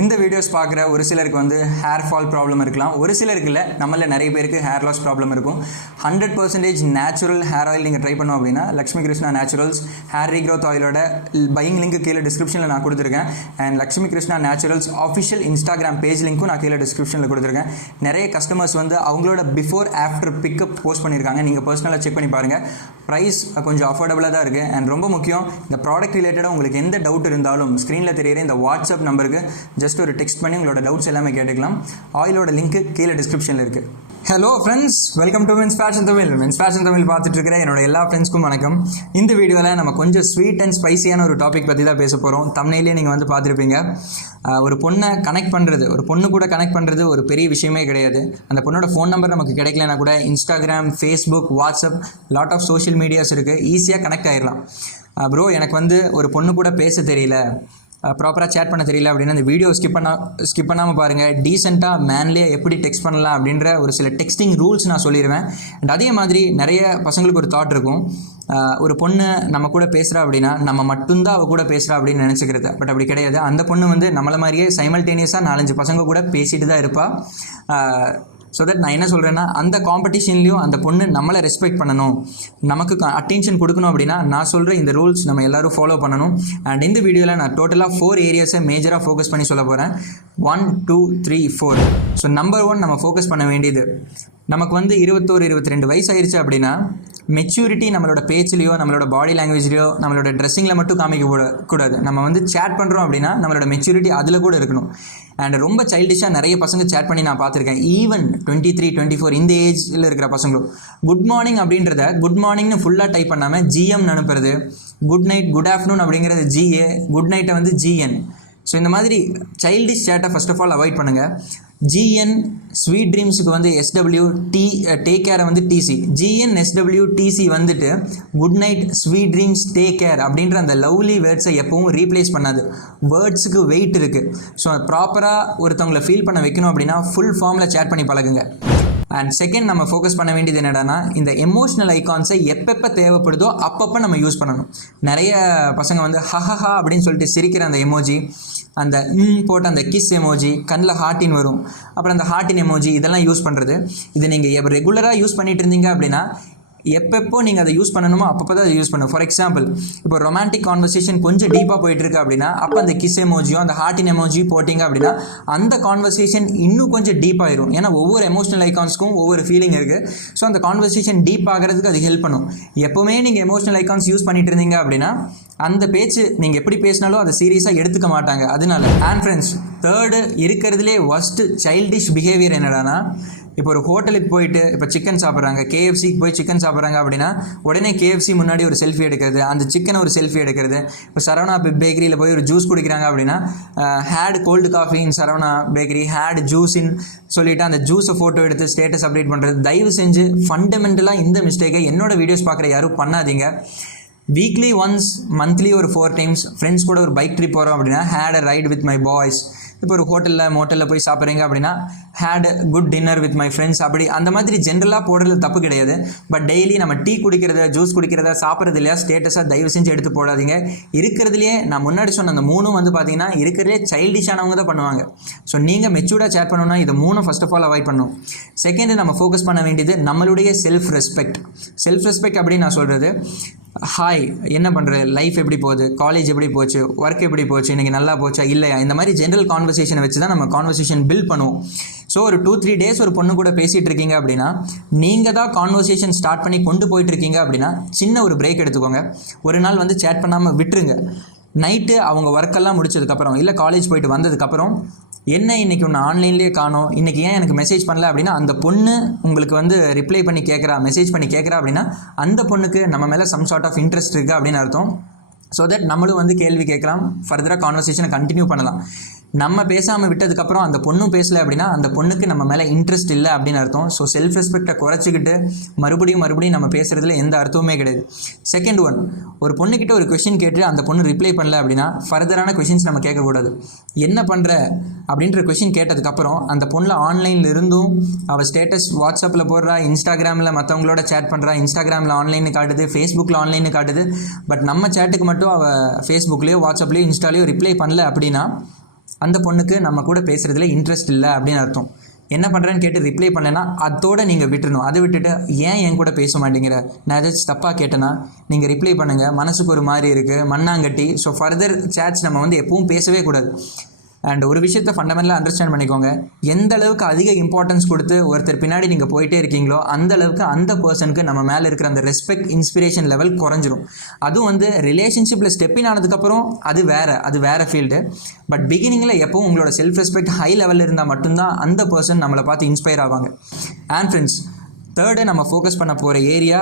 இந்த வீடியோஸ் பார்க்குற ஒரு சிலருக்கு வந்து ஹேர் ஃபால் ப்ராப்ளம் இருக்கலாம், ஒரு சிலருக்கு இல்லை, நம்மள நிறைய பேருக்கு ஹேர் லாஸ் ப்ராப்ளம் இருக்கும். 100% நேச்சுரல் ஹேர் ஆயில் நீங்கள் ட்ரை பண்ணோம் அப்படின்னா Lakshmi Krishna naturals hair regrowth ஆயிலோட பையிங் லிங்க் கீழே டிஸ்கிரிப்ஷனில் நான் கொடுத்துருக்கேன். And Lakshmi Krishna naturals official Instagram page லிங்க்கும் நான் கீழே டிஸ்கிரிப்ஷனில் கொடுத்துருக்கேன். நிறைய கஸ்டமர்ஸ் வந்து அவங்களோட பிஃபோர் ஆஃப்டர் பிக்கப் போஸ்ட் பண்ணியிருக்காங்க. நீங்கள் பர்சனலாக செக் பண்ணி பாருங்கள். ப்ரைஸ் கொஞ்சம் அஃபோர்டபுளாக தான் இருக்குது. அண்ட் ரொம்ப முக்கியம், இந்த ப்ராடக்ட் ரிலேட்டடாக உங்களுக்கு எந்த டவுட் இருந்தாலும் ஸ்க்ரீனில் தெரியுற இந்த வாட்ஸ்அப் நம்பருக்கு ஜஸ்ட் ஒரு டெக்ஸ்ட் பண்ணி உங்களோட டவுட்ஸ் எல்லாமே கேட்டுக்கலாம். ஆயிலோட லிங்க் கீழே டிஸ்கிரிப்ஷனில் இருக்குது. Hello friends, welcome to men's fashion Tamil பார்த்துட்டு இருக்கிற என்னோட எல்லா ஃப்ரெண்ட்ஸ்க்கும் வணக்கம். இந்த வீடியோவில் நம்ம கொஞ்சம் ஸ்வீட் அண்ட் ஸ்பைசியான ஒரு டாபிக் பற்றி தான் பேச போகிறோம். தம்ப்நெயிலே நீங்கள் வந்து பார்த்துருப்பீங்க. ஒரு பொண்ணை கனெக்ட் பண்ணுறது, ஒரு பொண்ணு கூட கனெக்ட் பண்ணுறது ஒரு பெரிய விஷயமே கிடையாது. அந்த பொண்ணோட ஃபோன் நம்பர் நமக்கு கிடைக்கலனா கூட Instagram, Facebook, WhatsApp, lot of social medias இருக்குது, ஈஸியாக கனெக்ட் ஆகிடலாம். ப்ரோ, எனக்கு வந்து ஒரு பொண்ணு கூட பேச தெரியல, ப்ராப்பராக சேட் பண்ண தெரியல அப்படின்னா அந்த வீடியோ ஸ்கிப் பண்ணாமல் பாருங்கள். டீசெண்டாக மேன்லேயே எப்படி டெக்ஸ்ட் பண்ணலாம் அப்படின்ற ஒரு சில டெக்ஸ்டிங் ரூல்ஸ் நான் சொல்லிடுவேன். அண்ட் அதே மாதிரி நிறைய பசங்களுக்கு ஒரு தாட் இருக்கும், ஒரு பொண்ணு நம்ம கூட பேசுகிறா அப்படின்னா நம்ம மட்டும்தான் அவள் கூட பேசுகிறா அப்படின்னு நினச்சிக்கிறது. பட் அப்படி கிடையாது. அந்த பொண்ணு வந்து நம்மளை மாதிரியே சைமல்டேனியஸாக 4-5 பசங்க கூட பேசிட்டு தான் இருப்பாள். ஸோ தட் நான் என்ன சொல்கிறேன்னா, அந்த காம்படிஷன்லேயும் அந்த பொண்ணு நம்மளை ரெஸ்பெக்ட் பண்ணணும், நமக்கு அட்டென்ஷன் கொடுக்கணும் அப்படின்னா நான் சொல்கிற இந்த ரூல்ஸ் நம்ம எல்லோரும் ஃபாலோ பண்ணணும். அண்ட் இந்த வீடியோவில் நான் டோட்டலாக 4 ஏரியாஸை மேஜராக ஃபோக்கஸ் பண்ணி சொல்ல போகிறேன். 1, 2, 3, 4. ஸோ நம்பர் 1 நம்ம ஃபோக்கஸ் பண்ண வேண்டியது, நமக்கு வந்து 21-22 வயசு ஆயிடுச்சு அப்படின்னா மெச்சூரிட்டி நம்மளோட பேச்சிலையோ, நம்மளோட பாடி லாங்குவேஜ்லையோ, நம்மளோட ட்ரெஸ்ஸிங்கில் மட்டும் காமிக்க கூடாது. நம்ம வந்து சேட் பண்ணுறோம் அப்படின்னா நம்மளோட மெச்சூரிட்டி அதில் கூட இருக்கணும். அண்ட் ரொம்ப சைல்டிஷாக நிறைய பசங்க சேட் பண்ணி நான் பார்த்துருக்கேன். ஈவன் 23, 24 இந்த ஏஜில் இருக்கிற பசங்களும் குட் மார்னிங் அப்படின்றத குட் மார்னிங்னு ஃபுல்லாக டைப் பண்ணாமல் ஜிஎம்னு அனுப்புறது, குட் நைட், குட் ஆஃப்டர்நூன் அப்படிங்கிறது ஜிஏ, குட் நைட்டை வந்து ஜிஎன். ஸோ இந்த மாதிரி சைல்டிஷ் சேட்டை ஃபர்ஸ்ட் ஆஃப் ஆல் அவாய்ட் பண்ணுங்கள். ஜிஎன் ஸ்வீட் ட்ரீம்ஸுக்கு வந்து எஸ்டபிள்யூ, டேக் கேரை வந்து டிசி. ஜிஎன் எஸ்டபிள்யூ டிசி வந்துட்டு good night, sweet dreams, take care அப்படின்ற அந்த லவ்லி வேர்ட்ஸை எப்பவும் ரீப்ளேஸ் பண்ணாது. வேர்ட்ஸுக்கு வெயிட் இருக்குது. ஸோ ப்ராப்பராக ஒருத்தவங்களை ஃபீல் பண்ண வைக்கணும் அப்படின்னா ஃபுல் ஃபார்மில் சேட் பண்ணி பழகுங்க. அண்ட் செகண்ட் நம்ம ஃபோக்கஸ் பண்ண வேண்டியது என்னடானா, இந்த எமோஷ்னல் ஐகான்ஸை எப்பப்போ தேவைப்படுதோ அப்பப்போ நம்ம யூஸ் பண்ணணும். நிறைய பசங்க வந்து ஹஹஹா அப்படின்னு சொல்லிட்டு சிரிக்கிற அந்த எமோஜி, அந்த போட்ட அந்த கிஸ் எமோஜி, கண்ணில் ஹார்ட்டின் வரும், அப்புறம் அந்த ஹார்ட்டின் எமோஜி, இதெல்லாம் யூஸ் பண்ணுறது. இது நீங்கள் ரெகுலராக யூஸ் பண்ணிட்டு இருந்தீங்க அப்படின்னா எப்பப்போ நீங்கள் அதை யூஸ் பண்ணணுமோ அப்பப்போ தான் அதை யூஸ் பண்ணணும். ஃபார் எக்ஸாம்பிள், இப்போ ரொமான்டிக் கான்வர்சேஷன் கொஞ்சம் டீப்பாக போயிட்டுருக்கு அப்படின்னா அப்போ அந்த கிஸ் எமோஜியோ அந்த ஹார்ட்டின் எமோஜி போட்டிங்க அப்படின்னா அந்த கான்வர்சேஷன் இன்னும் கொஞ்சம் டீப் ஆயிரும். ஏன்னா ஒவ்வொரு எமோஷனல் ஐகான்ஸ்க்கும் ஒவ்வொரு ஃபீலிங் இருக்குது. ஸோ அந்த கான்வர்சேஷன் டீப் ஆகிறதுக்கு அது ஹெல்ப் பண்ணும். எப்போவுமே நீங்கள் எமோஷனல் ஐகான்ஸ் யூஸ் பண்ணிட்டு இருந்தீங்க அப்படின்னா அந்த பேச்சு நீங்கள் எப்படி பேசினாலும் அதை சீரியஸாக எடுத்துக்க மாட்டாங்க. அதனால அண்ட் ஃப்ரெண்ட்ஸ், தேர்டு இருக்கிறதுலே ஒர்ஸ்ட் சைல்டிஷ் பிஹேவியர் என்னடானா, இப்போ ஒரு ஹோட்டலுக்கு போயிட்டு இப்போ சிக்கன் சாப்பிட்றாங்க, கேஎஃப்சிக்கு போய் சிக்கன் சாப்பிட்றாங்க அப்படின்னா உடனே கேஎஃப்சி முன்னாடி ஒரு செல்ஃபி எடுக்கிறது, அந்த சிக்கனை ஒரு செல்ஃபி எடுக்கிறது. இப்போ சரவணா பேக்கரியில் போய் ஒரு ஜூஸ் குடிக்கிறாங்க அப்படின்னா had cold coffee in Saravana bakery, had juice in சொல்லிவிட்டு அந்த ஜூஸை ஃபோட்டோ எடுத்து ஸ்டேட்டஸ் அப்டேட் பண்ணுறது. தயவு செஞ்சு ஃபண்டமெண்டலாக இந்த மிஸ்டேக்கை என்னோட வீடியோஸ் பார்க்குற யாரும் பண்ணாதீங்க. வீக்லி ஒன்ஸ், மந்த்லி ஒரு 4 டைம்ஸ் ஃப்ரெண்ட்ஸ் கூட ஒரு பைக் ட்ரிப் போகிறோம் அப்படின்னா had a ride with my boys. இப்போ ஒரு மோட்டலில் போய் சாப்பிட்றீங்க அப்படின்னா had good dinner with my friends. அப்படி அந்த மாதிரி ஜென்ரலாக போடுறது தப்பு கிடையாது. பட் டெய்லி நம்ம டீ குடிக்கிறத, ஜூஸ் குடிக்கிறத, சாப்பிட்றது இல்லையா ஸ்டேட்டஸாக தயவு செஞ்சு எடுத்து போடாதீங்க. இருக்கிறதுலையே நான் முன்னாடி சொன்ன அந்த 3 வந்து பார்த்தீங்கன்னா இருக்கிறதுலே சைல்டிஷானவங்க தான் பண்ணுவாங்க. ஸோ நீங்கள் மெச்சூர்டாக சேட் பண்ணணும்னா இது 3 ஃபர்ஸ்ட் ஆஃப் ஆல் அவாய்ட் பண்ணணும். செகண்ட், நம்ம ஃபோக்கஸ் பண்ண வேண்டியது நம்மளுடைய செல்ஃப் ரெஸ்பெக்ட். செல்ஃப் ரெஸ்பெக்ட் அப்படின்னு நான் சொல்கிறது, ஹாய், என்ன பண்ணுற, லைஃப் எப்படி போகுது, காலேஜ் எப்படி போச்சு, ஒர்க் எப்படி போச்சு, இன்றைக்கி நல்லா போச்சா இல்லையா, இந்த மாதிரி ஜென்ரல் கான்வர்சேஷனை வச்சு தான் நம்ம கான்வர்சேஷன் பில்ட் பண்ணுவோம். ஸோ ஒரு 2-3 டேஸ் ஒரு பொண்ணு கூட பேசிகிட்டு இருக்கீங்க அப்படின்னா நீங்கள் தான் கான்வர்சேஷன் ஸ்டார்ட் பண்ணி கொண்டு போயிட்டு இருக்கீங்க அப்படின்னா சின்ன ஒரு பிரேக் எடுத்துக்கோங்க. ஒரு நாள் வந்து சேட் பண்ணாமல் விட்டுருங்க. நைட்டு அவங்க ஒர்க்கெல்லாம் முடிச்சதுக்கப்புறம் இல்லை காலேஜ் போயிட்டு வந்ததுக்கப்புறம், என்ன இன்றைக்கி ஒன்று ஆன்லைன்லேயே காணோம், இன்றைக்கி ஏன் எனக்கு மெசேஜ் பண்ணல அப்படின்னா அந்த பொண்ணு உங்களுக்கு வந்து ரிப்ளை பண்ணி கேட்குறா, மெசேஜ் பண்ணி கேட்குறா அப்படின்னா அந்த பொண்ணுக்கு நம்ம மேலே சம் சார்ட் ஆஃப் இன்ட்ரெஸ்ட் இருக்குது அப்படின்னு அர்த்தம். ஸோ தட் நம்மளும் வந்து கேள்வி கேட்கலாம், ஃபர்தராக கான்வர்சேஷனை கண்டினியூ பண்ணலாம். நம்ம பேசாமல் விட்டதுக்கப்புறம் அந்த பொண்ணும் பேசலை அப்படின்னா அந்த பொண்ணுக்கு நம்ம மேலே இன்ட்ரெஸ்ட் இல்லை அப்படின்னு அர்த்தம். ஸோ செல்ஃப் ரெஸ்பெக்டை குறைச்சிக்கிட்டு மறுபடியும் நம்ம பேசுகிறதுல எந்த அர்த்தமுமே கிடையாது. செகண்ட் ஒன், ஒரு பொண்ணுக்கிட்ட ஒரு கொஷின் கேட்டு அந்த பொண்ணு ரிப்ளை பண்ணல அப்படின்னா ஃபர்தரான கொஷின்ஸ் நம்ம கேட்கக்கூடாது. என்ன பண்ணுற அப்படின்ற கொஷின் கேட்டதுக்கப்புறம் அந்த பொண்ணில் ஆன்லைனில் இருந்தும் அவள் ஸ்டேட்டஸ் வாட்ஸ்அப்பில் போடுறா, இன்ஸ்டாகிராமில் மற்றவங்களோட சேட் பண்ணுறா, இன்ஸ்டாகிராமில் ஆன்லைன்னு காட்டுது, ஃபேஸ்புக்கில் ஆன்லைன்னு காட்டுது. பட் நம்ம சேட்டுக்கு மட்டும் அவள் ஃபேஸ்புக்லேயோ வாட்ஸ்அப்லேயோ இன்ஸ்டாலேயோ ரிப்ளை பண்ணல அப்படின்னா அந்த பொண்ணுக்கு நம்ம கூட பேசுகிறதுல இன்ட்ரெஸ்ட் இல்லை அப்படின்னு அர்த்தம். என்ன பண்ணுறேன்னு கேட்டு ரிப்ளை பண்ணலைன்னா அதோடு நீங்கள் விட்டுறணும். அதை விட்டுட்டு ஏன் என் கூட பேச மாட்டேங்கிற, நான் ஏதாச்சும் தப்பாக கேட்டேன்னா நீங்கள் ரிப்ளை பண்ணுங்கள். மனசுக்கு ஒரு மாதிரி இருக்குது, மண்ணாங்கட்டி. ஸோ ஃபர்தர் சேட்ஸ் நம்ம வந்து எப்பவும் பேசவே கூடாது. அண்ட் ஒரு விஷயத்தை ஃபண்டமெண்டலாக அண்டர்ஸ்டாண்ட் பண்ணிக்கோங்க, எந்த அளவுக்கு அதிக இம்பார்ட்டன்ஸ் கொடுத்து ஒருத்தர் பின்னாடி நீங்கள் போயிட்டே இருக்கீங்களோ அந்த அளவுக்கு அந்த பர்சனுக்கு நம்ம மேலே இருக்கிற அந்த ரெஸ்பெக்ட், இன்ஸ்பிரேஷன் லெவல் குறைஞ்சிரும். அதுவும் வந்து ரிலேஷன்ஷிப்பில் ஸ்டெப்பின் ஆனதுக்கப்புறம் அது வேறு ஃபீல்டு. பட் பிகினிங்கில் எப்போவும் உங்களோட செல்ஃப் ரெஸ்பெக்ட் ஹை லெவலில் இருந்தால் மட்டும்தான் அந்த பர்சன் நம்மளை பார்த்து இன்ஸ்பயர் ஆவாங்க. அண்ட் ஃப்ரெண்ட்ஸ், தேர்டு நம்ம ஃபோக்கஸ் பண்ண போகிற area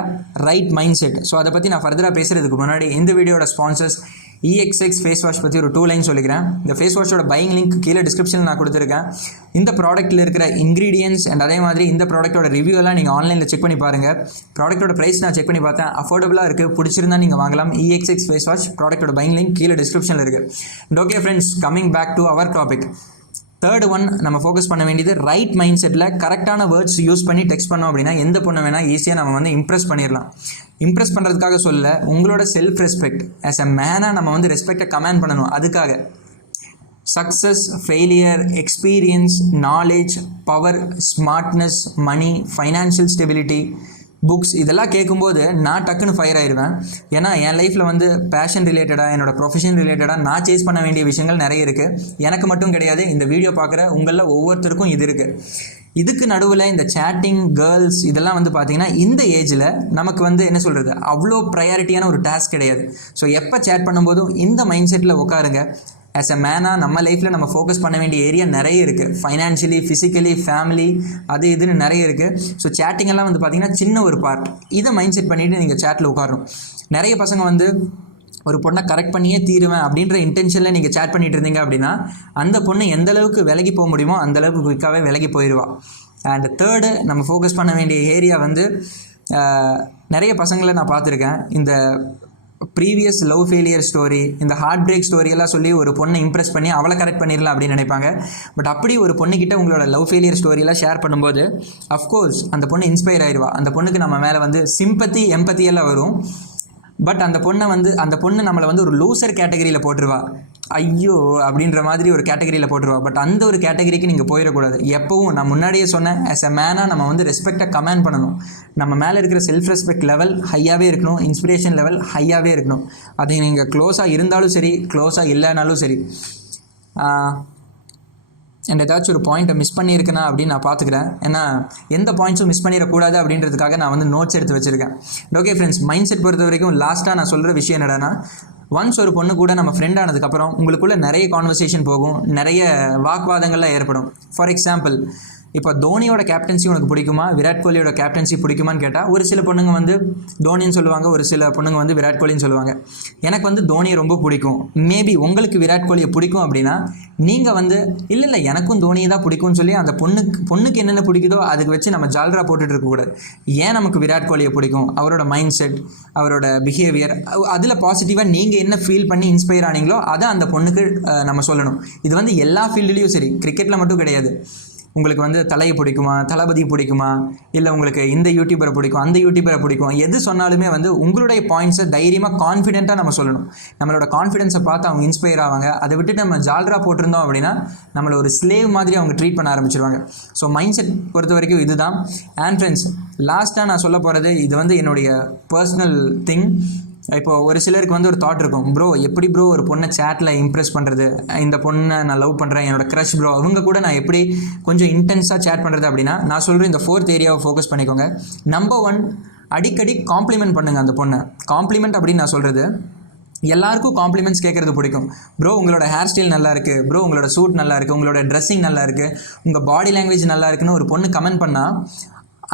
right mind set. So அதை பற்றி நான் ஃபர்தராக பேசுகிறதுக்கு முன்னாடி இந்த வீடியோட ஸ்பான்சர்ஸ் EXX ஃபேஸ் வாஷ் பற்றி ஒரு 2 லைன் சொல்லிக்கிறேன். இந்த ஃபேஸ் வாஷோட பையிங் லிங்க் கீழே டிஸ்கிரிப்ஷனில் நான் கொடுத்துருக்கேன். இந்த ப்ராடக்ட்டில் இருக்கிற இன்க்ரீடியன்ஸ் அண்ட் அதே மாதிரி இந்த ப்ராடக்ட்டோட ரிவ்யூ எல்லாம் நீங்கள் ஆன்லைனில் செக் பண்ணி பாருங்கள். ப்ராடக்ட்டோட ப்ரைஸ் நான் செக் பண்ணி பார்த்தேன், அஃபோர்டபுளாக இருக்குது. பிடிச்சிருந்தா நீங்கள் வாங்கலாம். EXX ஃபேஸ் வாஷ் ப்ராடக்ட்டோட பையிங் லிங்க் கீழே டிஸ்கிரிப்ஷனில் இருக்குது. And okay friends, coming back to our topic. Third one நம்ம ஃபோக்கஸ் பண்ண வேண்டியது ரைட் மைண்ட் செட்டில் கரெக்டான வேர்ட்ஸ் யூஸ் பண்ணி டெக்ஸ்ட் பண்ணோம் அப்படின்னா எந்த பொண்ணை வேணால் ஈஸியாக நம்ம வந்து இம்ப்ரெஸ் பண்ணிடலாம். இம்ப்ரெஸ் பண்ணுறதுக்காக சொல்ல, உங்களோட செல்ஃப் ரெஸ்பெக்ட் ஆஸ் அ மேனாக நம்ம வந்து ரெஸ்பெக்டை கமாண்ட் பண்ணணும். அதுக்காக success, failure, experience, knowledge, power, smartness, money, financial stability, books இதெல்லாம் கேட்கும்போது நான் டக்குன்னு ஃபயர் ஆயிடுவேன். ஏன்னா என் லைஃப்பில் வந்து பேஷன் ரிலேட்டடாக, என்னோடய ப்ரொஃபஷன் ரிலேட்டடாக நான் சேஸ் பண்ண வேண்டிய விஷயங்கள் நிறைய இருக்குது. எனக்கு மட்டும் கிடையாது, இந்த வீடியோ பார்க்குற உங்களில் ஒவ்வொருத்தருக்கும் இது இருக்குது. இதுக்கு நடுவில் இந்த சேட்டிங், கேர்ள்ஸ் இதெல்லாம் வந்து பார்த்திங்கன்னா இந்த ஏஜில் நமக்கு வந்து என்ன சொல்கிறது, அவ்வளோ ப்ரையாரிட்டியான ஒரு டாஸ்க் கிடையாது. ஸோ எப்போ சேட் பண்ணும்போதும் இந்த மைண்ட் செட்டில் உட்காருங்க. ஆஸ் அ மேனாக நம்ம லைஃப்பில் நம்ம ஃபோக்கஸ் பண்ண வேண்டிய ஏரியா நிறைய இருக்குது. ஃபைனான்ஷியலி, ஃபிசிக்கலி, ஃபேமிலி, அது இதுன்னு நிறைய இருக்குது. ஸோ சேட்டிங்கெல்லாம் வந்து பார்த்திங்கன்னா சின்ன ஒரு பார்ட். இதை மைண்ட் செட் பண்ணிவிட்டு நீங்கள் சேட்டில் உட்காரணும். நிறைய பசங்க வந்து ஒரு பொண்ணை கரெக்ட் பண்ணியே தீருவேன் அப்படின்ற இன்டென்ஷனில் நீங்கள் சேட் பண்ணிட்டு இருந்தீங்க அப்படின்னா அந்த பொண்ணு எந்த அளவுக்கு விலகி போக முடியுமோ அந்த அளவுக்கு குயிக்காகவே விலகி போயிடுவா. அண்ட் தேர்டு நம்ம ஃபோக்கஸ் பண்ண வேண்டிய ஏரியா வந்து நிறைய பசங்களை நான் பார்த்துருக்கேன். இந்த ப்ரீவியஸ் லவ் ஃபெயிலியர் ஸ்டோரி, இந்த ஹார்ட் பிரேக் ஸ்டோரியெல்லாம் சொல்லி ஒரு பொண்ணை இம்ப்ரெஸ் பண்ணி அவளை கரெக்ட் பண்ணிடலாம் அப்படின்னு நினைப்பாங்க. பட் அப்படி ஒரு பொண்ணுக்கிட்ட உங்களோட லவ் ஃபெயிலியர் ஸ்டோரியெல்லாம் ஷேர் பண்ணும்போது அஃப்கோர்ஸ் அந்த பொண்ணு இன்ஸ்பயர் ஆயிடுவா. அந்த பொண்ணுக்கு நம்ம மேலே வந்து சிம்பத்தி, எம்பத்தி எல்லாம் வரும். பட் அந்த பொண்ணு நம்மளை வந்து ஒரு லூசர் கேட்டகரியில் போட்டுருவா. ஐயோ அப்படின்ற மாதிரி ஒரு கேட்டகரியில் போட்டுருவா. பட் அந்த ஒரு கேட்டகரிக்கு நீங்கள் போயிடக்கூடாது. எப்பவும் நான் முன்னாடியே சொன்னேன், ஆஸ் அ மேனாக நம்ம வந்து ரெஸ்பெக்டை கமாண்ட் பண்ணணும். நம்ம மேலே இருக்கிற செல்ஃப் ரெஸ்பெக்ட் லெவல் ஹையாகவே இருக்கணும், இன்ஸ்பிரேஷன் லெவல் ஹையாகவே இருக்கணும். அது நீங்கள் க்ளோஸாக இருந்தாலும் சரி, க்ளோஸாக இல்லைனாலும் சரி. அண்ட் ஏதாச்சும் ஒரு பாயிண்ட்டை மிஸ் பண்ணியிருக்கேனா அப்படின்னு நான் பார்த்துக்கிறேன். ஏன்னா எந்த பாயிண்ட்ஸும் மிஸ் பண்ணிடக்கூடாது அப்படின்றதுக்காக நான் வந்து நோட்ஸ் எடுத்து வச்சுருக்கேன். ஓகே ஃப்ரெண்ட்ஸ், மைண்ட் செட் பொறுத்த வரைக்கும் லாஸ்ட்டாக நான் சொல்கிற விஷயம் என்னடானா, ஒன்ஸ் ஒரு பொண்ணு கூட நம்ம ஃப்ரெண்ட் ஆனதுக்கப்புறம் உங்களுக்குள்ளே நிறைய கான்வர்சேஷன் போகும், நிறைய வாக்குவாதங்கள்லாம் ஏற்படும். ஃபார் எக்ஸாம்பிள், இப்போ தோனியோட கேப்டன்சி உனக்கு பிடிக்குமா, விராட் கோலியோட கேப்டன்சி பிடிக்குமான்னு கேட்டால் ஒரு சில பொண்ணுங்க வந்து தோனின்னு சொல்லுவாங்க, ஒரு சில பொண்ணுங்க வந்து விராட் கோலின்னு சொல்லுவாங்க. எனக்கு வந்து தோனியை ரொம்ப பிடிக்கும். மேபி உங்களுக்கு விராட் கோலியை பிடிக்கும் அப்படின்னா நீங்கள் வந்து இல்லை எனக்கும் தோனியை தான் பிடிக்கும்னு சொல்லி அந்த பொண்ணுக்கு என்னென்ன பிடிக்குதோ அதுக்கு வச்சு நம்ம ஜால்ரா போட்டுட்டு இருக்கக்கூடாது. ஏன் நமக்கு விராட் கோலியை பிடிக்கும், அவரோட மைண்ட் செட், அவரோட பிஹேவியர், அதில் பாசிட்டிவாக நீங்கள் என்ன ஃபீல் பண்ணி இன்ஸ்பயர் ஆனீங்களோ அதை அந்த பொண்ணுக்கு நம்ம சொல்லணும். இது வந்து எல்லா ஃபீல்டுலேயும் சரி, கிரிக்கெட்டில் மட்டும் கிடையாது. உங்களுக்கு வந்து தலையை பிடிக்குமா, தளபதி பிடிக்குமா, இல்லை உங்களுக்கு இந்த யூடியூபரை பிடிக்கும், அந்த யூடியூபரை பிடிக்கும், எது சொன்னாலுமே வந்து உங்களுடைய பாயிண்ட்ஸை தைரியமாக கான்ஃபிடென்ட்டாக நம்ம சொல்லணும். நம்மளோட கான்ஃபிடென்ஸை பார்த்து அவங்க இன்ஸ்பயர் ஆவாங்க. அதை விட்டுட்டு நம்ம ஜால்ரா போட்டிருந்தோம் அப்படின்னா நம்மளை ஒரு ஸ்லேவ் மாதிரி அவங்க ட்ரீட் பண்ண ஆரம்பிச்சிருவாங்க. ஸோ மைண்ட் செட் பொறுத்த வரைக்கும் இதுதான். அண்ட் ஃப்ரெண்ட்ஸ், லாஸ்ட்டாக நான் சொல்ல போகிறது, இது வந்து என்னுடைய பர்சனல் திங். இப்போது ஒரு சிலருக்கு வந்து ஒரு தாட் இருக்கும், ப்ரோ எப்படி ப்ரோ ஒரு பொண்ணை சேட்டில் இம்ப்ரெஸ் பண்ணுறது, இந்த பொண்ணை நான் லவ் பண்ணுறேன், என்னோட க்ரஷ் ப்ரோ, அவங்க கூட நான் எப்படி கொஞ்சம் இன்டென்ஸாக சேட் பண்ணுறது அப்படின்னா நான் சொல்கிறேன், இந்த 4th ஏரியாவை ஃபோக்கஸ் பண்ணிக்கோங்க. நம்பர் 1, அடிக்கடி காம்ப்ளிமெண்ட் பண்ணுங்கள் அந்த பொண்ணை. காம்ப்ளிமெண்ட் அப்படின்னு நான் சொல்கிறது, எல்லாருக்கும் காம்ப்ளிமெண்ட்ஸ் கேட்குறது பிடிக்கும். ப்ரோ உங்களோட ஹேர் ஸ்டைல் நல்லா இருக்குது, ப்ரோ உங்களோட சூட் நல்லா இருக்குது, உங்களோட ட்ரெஸ்ஸிங் நல்லா இருக்குது, உங்கள் பாடி லாங்குவேஜ் நல்லா இருக்குன்னு ஒரு பொண்ணு கமெண்ட் பண்ணால்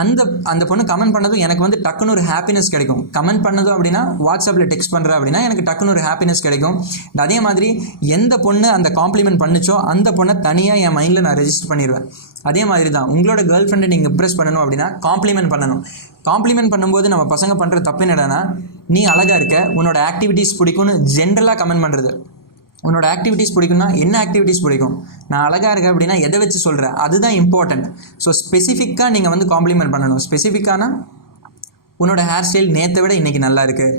அந்த பொண்ணு கமெண்ட் பண்ணதும் எனக்கு வந்து டக்குன்னு ஒரு ஹாப்பினஸ் கிடைக்கும். கமெண்ட் பண்ணதும் அப்படின்னா வாட்ஸ்அப்பில் டெக்ஸ்ட் பண்ணுற அப்படின்னா எனக்கு டக்குன்னு ஒரு ஹாப்பினஸ் கிடைக்கும். அதே மாதிரி எந்த பொண்ணு அந்த காம்ப்ளிமெண்ட் பண்ணிச்சோ அந்த பொண்ணை தனியாக என் மைண்டில் நான் ரெஜிஸ்டர் பண்ணிடுவேன். அதே மாதிரி தான் உங்களோட கேர்ள் ஃப்ரெண்டை நீங்கள் இம்ப்ரெஸ் பண்ணணும் அப்படின்னா காம்ப்ளிமெண்ட் பண்ணணும். காம்ப்ளிமெண்ட் பண்ணும்போது நம்ம பசங்க பண்ணுற தப்பு என்னடானா, நீ அழகாக இருக்க, உன்னோட ஆக்டிவிட்டீஸ் பிடிக்கும்னு ஜென்ரலாக கமெண்ட் பண்ணுறது. உன்னோட ஆக்டிவிட்டீஸ் பிடிக்கும்னா என்ன ஆக்டிவிட்டீஸ் பிடிக்கும், நான் அழகாக இருக்கேன் அப்படின்னா எதை வச்சு சொல்கிறேன், அதுதான் இம்பார்ட்டண்ட். ஸோ ஸ்பெசிஃபிக்காக நீங்கள் வந்து காம்ப்ளிமெண்ட் பண்ணணும். ஸ்பெசிஃபிக்கானா உன்னோட ஹேர் ஸ்டைல் நேற்றை விட இன்றைக்கி நல்லா இருக்குது,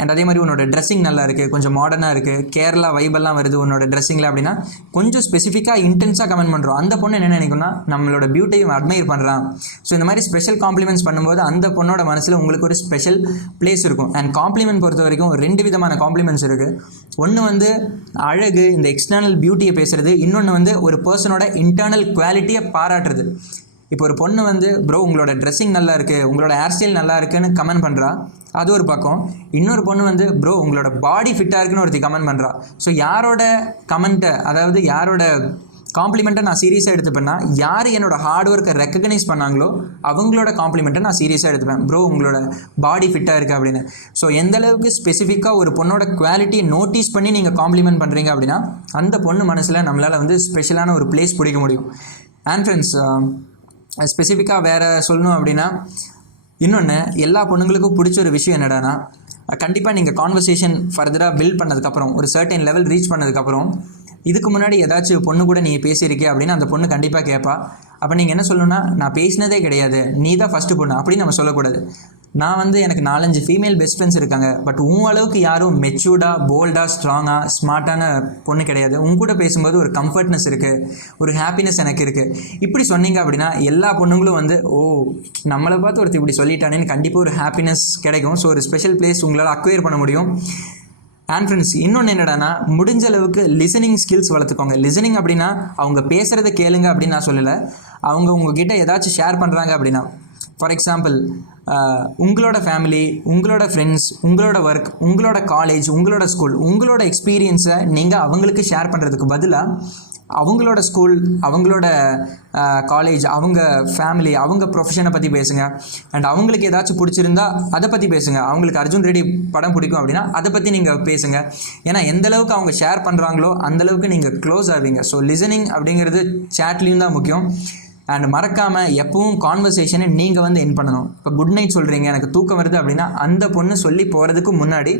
அண்ட் அதே மாதிரி உன்னோட ட்ரெஸ்ஸிங் நல்லா இருக்குது, கொஞ்சம் மாடர்னாக இருக்குது, கேரளா வைபெல்லாம் வருது உன்னோட ட்ரெஸ்ஸிங்கில் அப்படின்னா கொஞ்சம் ஸ்பெசிஃபிக்காக இன்டென்ஸாக கமெண்ட் பண்ணுறோம். அந்த பொண்ணு என்ன நினைக்கும்னா நம்மளோட பியூட்டியை அட்மையர் பண்ணுறான். ஸோ இந்த மாதிரி ஸ்பெஷல் காம்ப்ளிமெண்ட்ஸ் பண்ணும்போது அந்த பொண்ணோட மனசில் உங்களுக்கு ஒரு ஸ்பெஷல் பிளேஸ் இருக்கும். அண்ட் காம்ப்ளிமெண்ட் பொறுத்த வரைக்கும் 2 விதமான காம்ப்ளிமெண்ட்ஸ் இருக்குது. ஒன்று வந்து அழகு, இந்த எக்ஸ்டர்னல் பியூட்டியை பேசுகிறது. இன்னொன்று வந்து ஒரு பர்சனோட இன்டர்னல் குவாலிட்டியை பாராட்டுறது. இப்போ ஒரு பொண்ணு வந்து ப்ரோ உங்களோட ட்ரெஸ்ஸிங் நல்லா இருக்குது, உங்களோட ஹேர் ஸ்டைல் நல்லா இருக்குன்னு கமெண்ட் பண்ணுறா, அது ஒரு பக்கம். இன்னொரு பொண்ணு வந்து ப்ரோ உங்களோட பாடி ஃபிட்டாக இருக்குன்னு ஒருத்தி கமெண்ட் பண்ணுறா. ஸோ யாரோட கமெண்ட்டை, அதாவது யாரோட காம்ப்ளிமெண்ட்டை நான் சீரியஸாக எடுத்துப்பேன்னா, யார் என்னோட ஹார்ட் ஒர்க்கை ரெக்கக்னைஸ் பண்ணாங்களோ அவங்களோட காம்ப்ளிமெண்ட்டை நான் சீரியஸாக எடுத்துப்பேன். ப்ரோ உங்களோட பாடி ஃபிட்டாக இருக்குது அப்படின்னு. ஸோ எந்தளவுக்கு ஸ்பெசிஃபிக்காக ஒரு பொண்ணோட குவாலிட்டியை நோட்டீஸ் பண்ணி நீங்கள் காம்ப்ளிமெண்ட் பண்ணுறீங்க அப்படின்னா அந்த பொண்ணு மனசில் நம்மளால் வந்து ஸ்பெஷலான ஒரு பிளேஸ் பிடிக்க முடியும். அண்ட் ஃப்ரெண்ட்ஸ், ஸ்பெசிஃபிக்காக வேறு சொல்லணும் அப்படின்னா, இன்னொன்று எல்லா பொண்ணுங்களுக்கும் பிடிச்ச ஒரு விஷயம் என்னடானா, கண்டிப்பாக நீங்கள் கான்வர்சேஷன் ஃபர்தராக பில்ட் பண்ணதுக்கப்புறம், ஒரு சர்டன் லெவல் ரீச் பண்ணதுக்கப்புறம், இதுக்கு முன்னாடி ஏதாச்சும் பொண்ணு கூட நீங்கள் பேசியிருக்கே அப்படின்னு அந்த பொண்ணு கண்டிப்பாக கேட்பா. அப்போ நீங்கள் என்ன சொல்லணும்னா, நான் பேசினதே கிடையாது, நீ தான் ஃபஸ்ட்டு பொண்ணு அப்படின்னு நம்ம சொல்லக்கூடாது. நான் வந்து எனக்கு 4-5 ஃபீமேல் பெஸ்ட் ஃப்ரெண்ட்ஸ் இருக்காங்க, பட் உன் அளவுக்கு யாரும் மெச்சூர்டாக, போல்டாக, ஸ்ட்ராங்காக, ஸ்மார்ட்டான பொண்ணு கிடையாது. உங்க கூட பேசும்போது ஒரு கம்ஃபர்ட்னஸ் இருக்குது, ஒரு ஹாப்பினஸ் எனக்கு இருக்குது, இப்படி சொன்னீங்க அப்படின்னா எல்லா பொண்ணுங்களும் வந்து ஓ நம்மளை பார்த்து ஒருத்தர் இப்படி சொல்லிட்டானேன்னு கண்டிப்பாக ஒரு ஹாப்பினஸ் கிடைக்கும். ஸோ ஒரு ஸ்பெஷல் பிளேஸ் உங்களால் அக்வயர் பண்ண முடியும். அண்ட் ஃப்ரெண்ட்ஸ், இன்னொன்று என்னடானா, முடிஞ்ச அளவுக்கு லிசனிங் ஸ்கில்ஸ் வளர்த்துக்கோங்க. லிசனிங் அப்படின்னா அவங்க பேசுகிறத கேளுங்க அப்படின்னு நான் சொல்லலை. அவங்க உங்ககிட்ட ஏதாச்சும் ஷேர் பண்ணுறாங்க அப்படின்னா, ஃபார் எக்ஸாம்பிள் உங்களோட ஃபேமிலி, உங்களோட ஃப்ரெண்ட்ஸ், உங்களோட ஒர்க், உங்களோட காலேஜ், உங்களோட ஸ்கூல், உங்களோட எக்ஸ்பீரியன்ஸை நீங்கள் அவங்களுக்கு ஷேர் பண்ணுறதுக்கு பதிலாக அவங்களோட ஸ்கூல், அவங்களோட காலேஜ், அவங்க ஃபேமிலி, அவங்க ப்ரொஃபஷனை பற்றி பேசுங்க. அண்ட் அவங்களுக்கு ஏதாச்சும் பிடிச்சிருந்தா அதை பற்றி பேசுங்க. அவங்களுக்கு அர்ஜுன் ரெட்டி படம் பிடிக்கும் அப்படின்னா அதை பற்றி நீங்கள் பேசுங்க. ஏன்னா எந்தளவுக்கு அவங்க ஷேர் பண்ணுறாங்களோ அந்தளவுக்கு நீங்கள் க்ளோஸ் ஆவீங்க. ஸோ லிசனிங் அப்படிங்கிறது சேட்லேயும் தான் முக்கியம். அண்ட் மறக்காமல் எப்பவும் கான்வர்சேஷனை நீங்கள் வந்து என் பண்ணணும். இப்போ குட் நைட் சொல்கிறீங்க, எனக்கு தூக்கம் வருது அப்படின்னா அந்த பொண்ணு சொல்லி போகிறதுக்கு முன்னாடி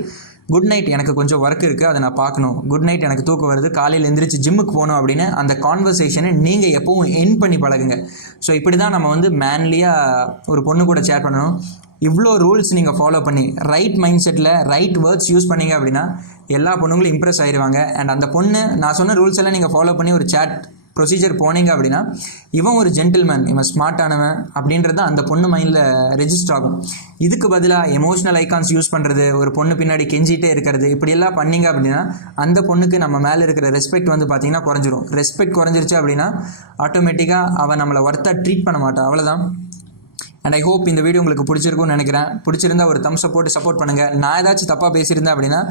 குட் நைட், எனக்கு கொஞ்சம் ஒர்க் இருக்குது, அதை நான் பார்க்கணும், குட் நைட், எனக்கு தூக்கம் வருது, காலையில் எந்திரிச்சு ஜிம்முக்கு போகணும் அப்படின்னு அந்த கான்வர்சேஷனை நீங்கள் எப்பவும் என் பண்ணி பழகுங்க. ஸோ இப்படி தான் நம்ம வந்து மேன்லியாக ஒரு பொண்ணு கூட ஷேர் பண்ணணும். இவ்வளோ ரூல்ஸ் நீங்கள் ஃபாலோ பண்ணி right mind settle right words use பண்ணிங்க அப்படின்னா எல்லா பொண்ணுங்களும் இம்ப்ரெஸ் ஆயிடுவாங்க. அண்ட் அந்த பொண்ணு நான் சொன்ன ரூல்ஸ் எல்லாம் நீங்கள் ஃபாலோ பண்ணி ஒரு சேட் ப்ரொசீஜர் போனீங்க அப்படின்னா இவன் ஒரு ஜென்டில்மேன், இவன் ஸ்மார்ட்டானவன் அப்படின்றது அந்த பொண்ணு மைண்டில் ரெஜிஸ்டர் ஆகும். இதுக்கு பதிலாக எமோஷ்னல் ஐகான்ஸ் யூஸ் பண்ணுறது, ஒரு பொண்ணு பின்னாடி கெஞ்சிட்டே இருக்கிறது, இப்படியெல்லாம் பண்ணிங்க அப்படின்னா அந்த பொண்ணுக்கு நம்ம மேலே இருக்கிற ரெஸ்பெக்ட் வந்து பார்த்திங்கன்னா குறைஞ்சிரும். ரெஸ்பெக்ட் குறைஞ்சிருச்சு அப்படின்னா ஆட்டோமேட்டிக்காக அவன் நம்மளை ஒர்த்தாக ட்ரீட் பண்ண மாட்டான். அவ்வளோதான். அண்ட் ஐ ஹோப் இந்த வீடியோ உங்களுக்கு பிடிச்சிருக்கும்னு நினைக்கிறேன். பிடிச்சிருந்தா ஒரு தம்ஸ் அப் போட்டு சப்போர்ட் பண்ணுங்கள். நான் ஏதாச்சும் தப்பாக பேசியிருந்தேன் அப்படின்னா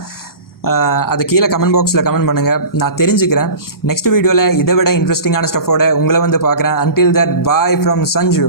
அதை கீழே கமெண்ட் பாக்ஸில் கமெண்ட் பண்ணுங்கள், நான் தெரிஞ்சுக்கிறேன். நெக்ஸ்ட் வீடியோவில் இதை விட இன்ட்ரெஸ்டிங்கான ஸ்டஃபோட உங்களை வந்து பார்க்குறேன். Until that, bye from Sanju.